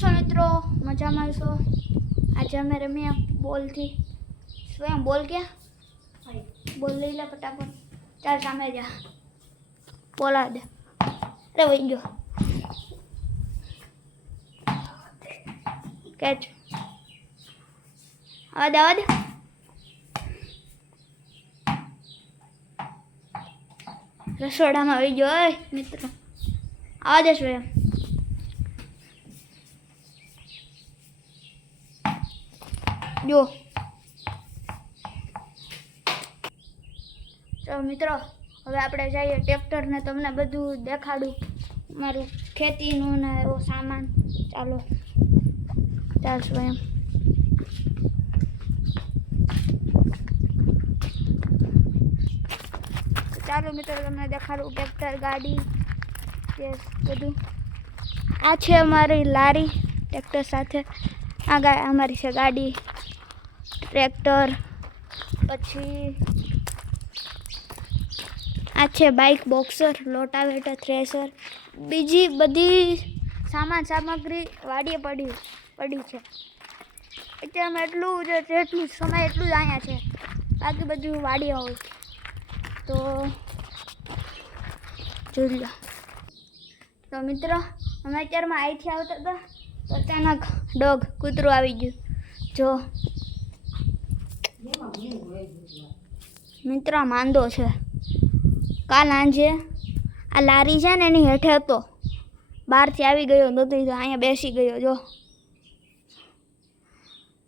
છો મિત્રો? મજામાં છો? આજે અમે રમ્યા બોલથી. સ્વયં બોલ ક્યાં? બોલ લઈ લે ફટાફટ. ચાલ સામે જા. બોલા દે. અરે વહી ગયો. કેચ. આવા દે. રસોડામાં આવી ગયો મિત્રો. આવા દે સ્વયં. જો તો મિત્રો હવે આપણે જઈએ ટ્રેક્ટર ને તમને બધું દેખાડું મારું ખેતીનું ને એવો સામાન. ચાલો ચાલ સ્વયં. ચાલો મિત્રો તમને દેખાડું ટ્રેક્ટર ગાડી કે બધું. આ છે અમારી લારી ટ્રેક્ટર સાથે. આ અમારી છે ગાડી ટ્રેક્ટર. પછી આ છે બાઇક બોક્સર લોટાવેટર થ્રેસર બીજી બધી સામગ્રી વાડીએ પડી છે. અત્યારમાં એટલું જેટલું સમય એટલું જ અહીંયા છે, બાકી બધું વાડીએ હોય. તો જોઈ લો. તો મિત્રો અમે અત્યારમાં અહીંથી આવતા હતા તો અચાનક કૂતરું આવી ગયું. જો મિત્રો માંદો છે. કાલ સાંજે આ લારી છે ને એની હેઠે હતો, બહારથી આવી ગયો નહોતો, અહીંયા બેસી ગયો. જો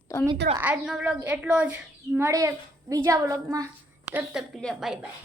તો મિત્રો આજનો વ્લોગ એટલો જ. મળીએ બીજા વ્લોગમાં. તબ તક કે લીએ બાય બાય.